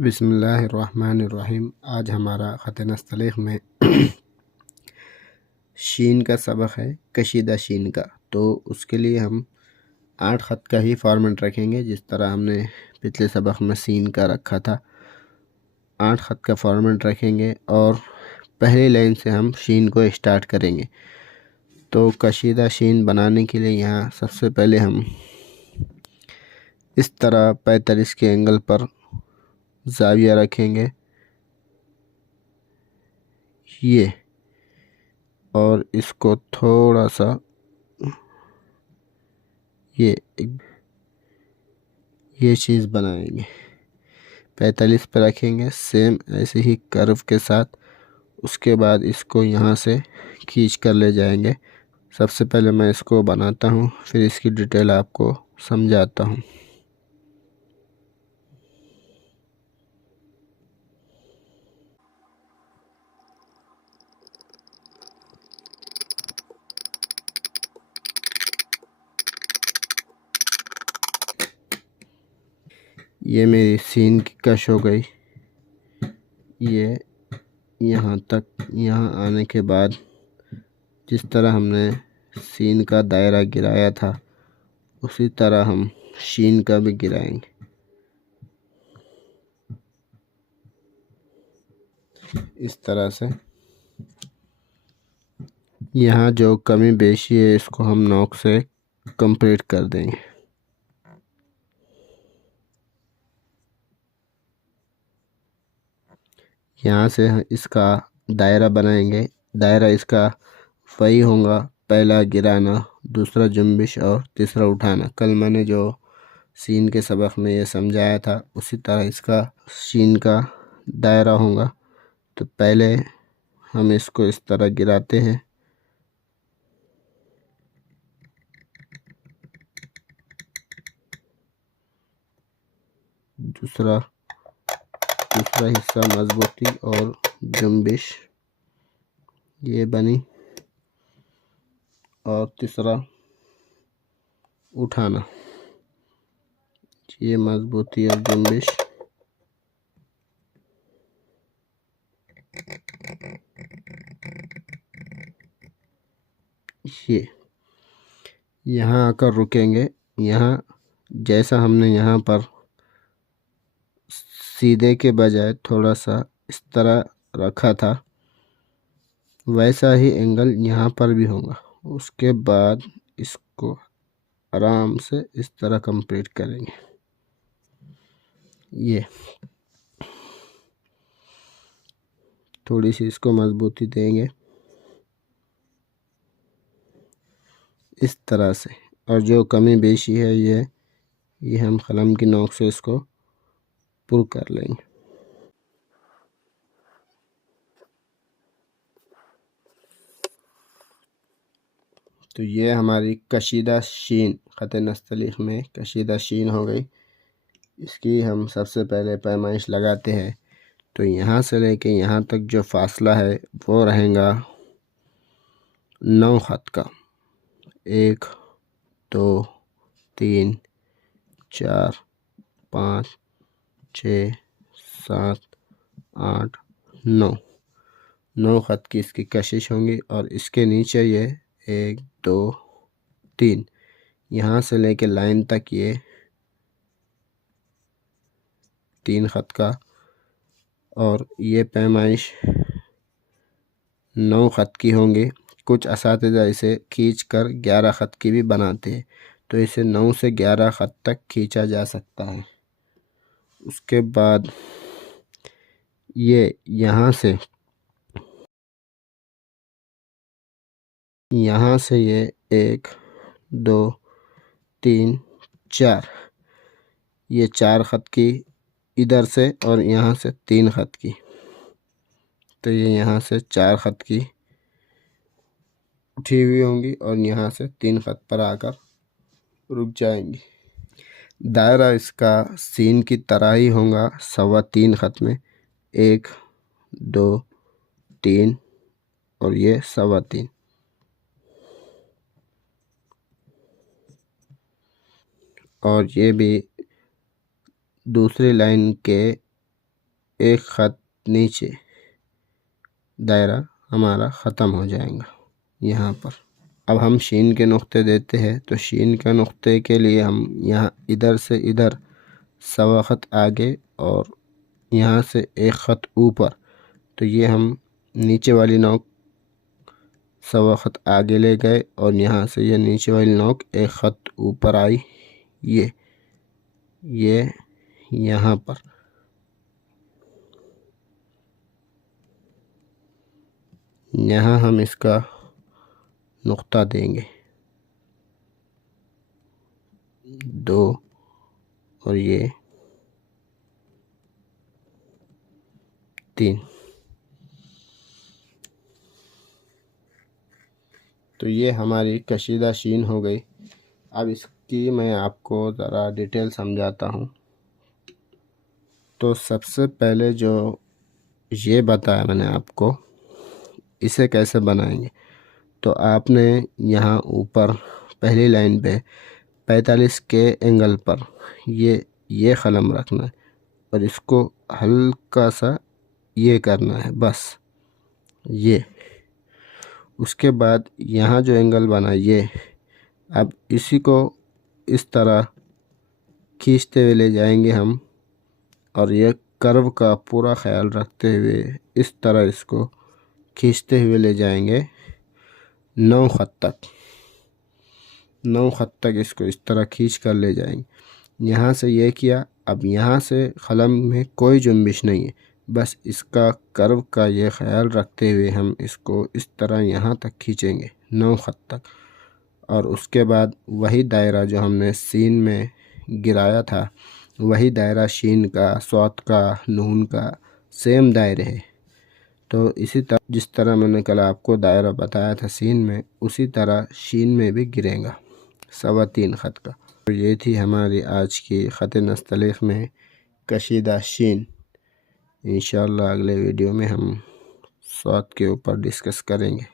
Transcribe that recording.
बिस्मिल्लाहिर्रहमानिर्रहीम। आज हमारा ख़त नस्तलीक़ में शीन का सबक है, कशीदा शीन का। तो उसके लिए हम 8 ख़त का ही फॉर्मेट रखेंगे, जिस तरह हमने पिछले सबक में सीन का रखा था। 8 ख़त का फॉर्मेट रखेंगे और पहली लाइन से हम शीन को स्टार्ट करेंगे। तो कशीदा शीन बनाने के लिए यहाँ सबसे पहले हम इस तरह 45 के एंगल पर ज़ाविया रखेंगे ये, और इसको थोड़ा सा ये चीज़ बनाएंगे, 45 पर रखेंगे सेम ऐसे ही कर्व के साथ। उसके बाद इसको यहाँ से खींच कर ले जाएंगे। सबसे पहले मैं इसको बनाता हूँ, फिर इसकी डिटेल आपको समझाता हूँ। ये मेरी सीन की कश हो गई। ये यहाँ तक, यहाँ आने के बाद जिस तरह हमने सीन का दायरा गिराया था उसी तरह हम शीन का भी गिराएंगे। इस तरह से यहाँ जो कमी बेशी है इसको हम नोक से कंप्लीट कर देंगे। यहाँ से इसका दायरा बनाएंगे। दायरा इसका वही होगा, पहला गिराना, दूसरा जुम्बिश और तीसरा उठाना। कल मैंने जो सीन के सबक में ये समझाया था उसी तरह इसका सीन का दायरा होगा। तो पहले हम इसको इस तरह गिराते हैं, दूसरा हिस्सा मजबूती और जुम्बिश ये बनी, और तीसरा उठाना, ये मजबूती और जुम्बिश। ये यहाँ आकर रुकेंगे। यहाँ जैसा हमने यहाँ पर सीधे के बजाय थोड़ा सा इस तरह रखा था वैसा ही एंगल यहाँ पर भी होगा। उसके बाद इसको आराम से इस तरह कंप्लीट करेंगे। ये थोड़ी सी इसको मजबूती देंगे इस तरह से, और जो कमी बेशी है ये हम कलम की नोक से इसको पुर कर लेंगे। तो ये हमारी कशीदा शीन, ख़त नस्तलीक़ में कशीदा शीन हो गई। इसकी हम सबसे पहले पैमाइश लगाते हैं। तो यहाँ से लेके यहाँ तक जो फासला है वो रहेगा 9 ख़त का। 1 2 3 4 5 6 7 8 9 ख़त की इसकी कशिश होंगी। और इसके नीचे ये 1 2 3 यहाँ से लेके लाइन तक ये 3 ख़त का, और ये पैमाइश 9 ख़त की होंगी। कुछ असातिज़ा इसे खींच कर 11 ख़त की भी बनाते हैं, तो इसे 9 से 11 ख़त तक खींचा जा सकता है। उसके बाद ये यहाँ से ये 1 2 3 4, ये 4 ख़त की इधर से, और यहाँ से 3 ख़त की। तो ये यहाँ से 4 ख़त की उठी हुई होंगी और यहाँ से 3 ख़त पर आकर रुक जाएंगी। दायरा इसका सीन की तरह ही होगा, 3.25 ख़त में 1 2 3 और ये 3.25। और ये भी दूसरी लाइन के एक ख़त नीचे दायरा हमारा ख़त्म हो जाएगा यहाँ पर। अब हम शीन के नुक्ते देते हैं, तो शीन के नुक्ते के लिए हम यहाँ इधर से इधर सवा ख़त आगे और यहाँ से एक ख़त ऊपर, तो ये हम नीचे वाली नोक सवा ख़त आगे ले गए और यहाँ से ये नीचे वाली नोक एक ख़त ऊपर आई। ये यहाँ पर यहाँ हम इसका नुक्ता देंगे 2 और ये 3। तो ये हमारी कशीदा शीन हो गई। अब इसकी मैं आपको ज़रा डिटेल समझाता हूँ। तो सबसे पहले जो ये बताया मैंने आपको, इसे कैसे बनाएंगे, तो आपने यहाँ ऊपर पहली लाइन पे 45 के एंगल पर ये कलम रखना है और इसको हल्का सा ये करना है बस ये। उसके बाद यहाँ जो एंगल बना ये, अब इसी को इस तरह खींचते हुए ले जाएंगे हम और ये कर्व का पूरा ख्याल रखते हुए इस तरह इसको खींचते हुए ले जाएंगे 9 ख़त तक। 9 ख़त तक इसको इस तरह खींच कर ले जाएंगे। यहाँ से ये किया, अब यहाँ से कलम में कोई जुम्बिश नहीं है, बस इसका कर्व का ये ख्याल रखते हुए हम इसको इस तरह यहाँ तक खींचेंगे 9 ख़त तक। और उसके बाद वही दायरा जो हमने सीन में गिराया था, वही दायरा शीन का, स्वात का, नून का सेम दायरे है। तो इसी तरह जिस तरह मैंने कल आपको दायरा बताया था सीन में, उसी तरह शीन में भी गिरेगा 3.25 ख़त का। तो ये थी हमारी आज की ख़त नस्तलीक़ में कशीदा शीन। इंशाअल्लाह अगले वीडियो में हम स्वात के ऊपर डिस्कस करेंगे।